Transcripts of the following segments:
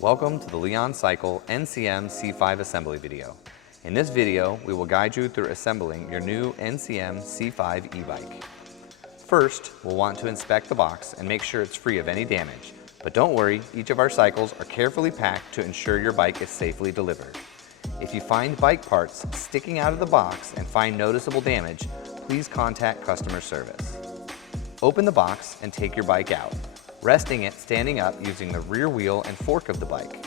Welcome to the Leon Cycle NCM C5 Assembly video. In this video, we will guide you through assembling your new NCM C5 E-bike. First, we'll want to inspect the box and make sure it's free of any damage. But don't worry, each of our cycles are carefully packed to ensure your bike is safely delivered. If you find bike parts sticking out of the box and find noticeable damage, please contact customer service. Open the box and take your bike out, resting it standing up using the rear wheel and fork of the bike.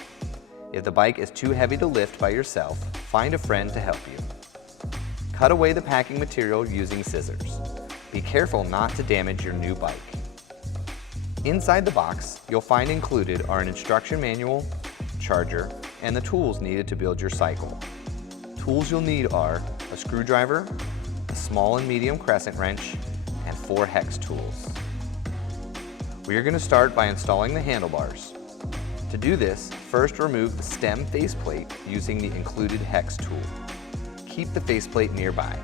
If the bike is too heavy to lift by yourself, find a friend to help you. Cut away the packing material using scissors. Be careful not to damage your new bike. Inside the box, you'll find included are an instruction manual, charger, and the tools needed to build your cycle. Tools you'll need are a screwdriver, a small and medium crescent wrench, and 4 hex tools. We are going to start by installing the handlebars. To do this, first remove the stem faceplate using the included hex tool. Keep the faceplate nearby.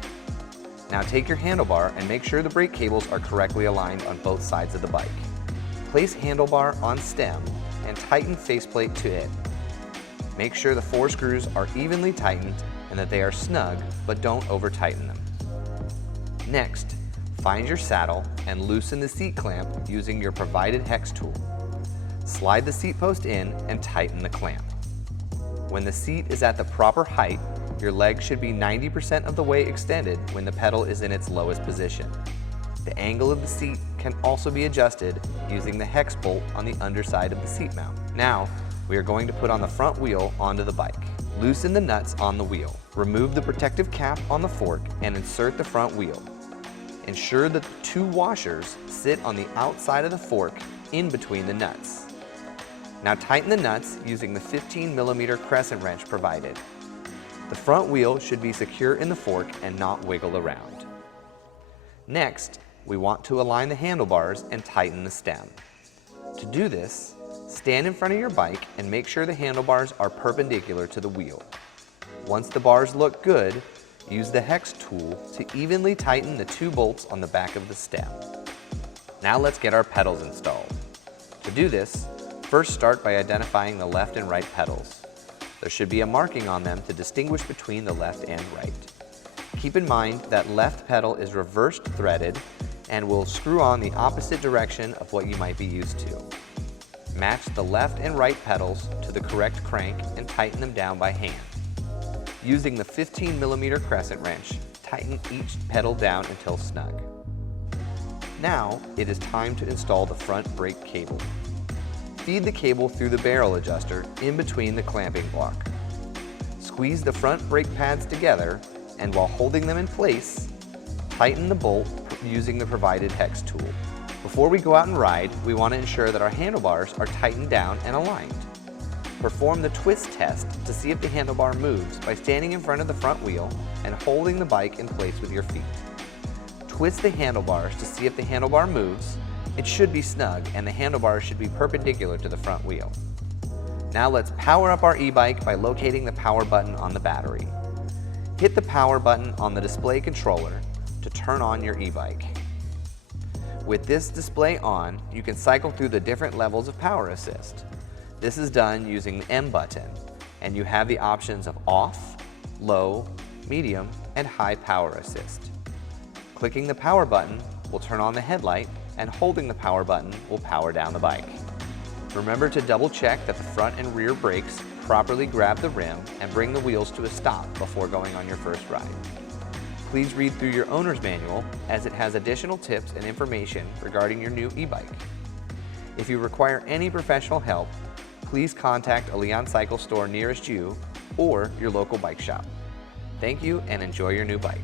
Now take your handlebar and make sure the brake cables are correctly aligned on both sides of the bike. Place handlebar on stem and tighten faceplate to it. Make sure the 4 screws are evenly tightened and that they are snug, but don't over tighten them. Next, find your saddle and loosen the seat clamp using your provided hex tool. Slide the seat post in and tighten the clamp. When the seat is at the proper height, your leg should be 90% of the way extended when the pedal is in its lowest position. The angle of the seat can also be adjusted using the hex bolt on the underside of the seat mount. Now, we are going to put on the front wheel onto the bike. Loosen the nuts on the wheel. Remove the protective cap on the fork and insert the front wheel. Ensure that the 2 washers sit on the outside of the fork in between the nuts. Now tighten the nuts using the 15mm crescent wrench provided. The front wheel should be secure in the fork and not wiggle around. Next, we want to align the handlebars and tighten the stem. To do this, stand in front of your bike and make sure the handlebars are perpendicular to the wheel. Once the bars look good, use the hex tool to evenly tighten the 2 bolts on the back of the stem. Now let's get our pedals installed. To do this, first start by identifying the left and right pedals. There should be a marking on them to distinguish between the left and right. Keep in mind that left pedal is reversed threaded and will screw on the opposite direction of what you might be used to. Match the left and right pedals to the correct crank and tighten them down by hand. Using the 15mm crescent wrench, tighten each pedal down until snug. Now, it is time to install the front brake cable. Feed the cable through the barrel adjuster in between the clamping block. Squeeze the front brake pads together, and while holding them in place, tighten the bolt using the provided hex tool. Before we go out and ride, we want to ensure that our handlebars are tightened down and aligned. Perform the twist test to see if the handlebar moves by standing in front of the front wheel and holding the bike in place with your feet. Twist the handlebars to see if the handlebar moves. It should be snug and the handlebars should be perpendicular to the front wheel. Now let's power up our e-bike by locating the power button on the battery. Hit the power button on the display controller to turn on your e-bike. With this display on, you can cycle through the different levels of power assist. This is done using the M button, and you have the options of off, low, medium, and high power assist. Clicking the power button will turn on the headlight, and holding the power button will power down the bike. Remember to double check that the front and rear brakes properly grab the rim and bring the wheels to a stop before going on your first ride. Please read through your owner's manual as it has additional tips and information regarding your new e-bike. If you require any professional help, please contact a Leon Cycle store nearest you or your local bike shop. Thank you and enjoy your new bike.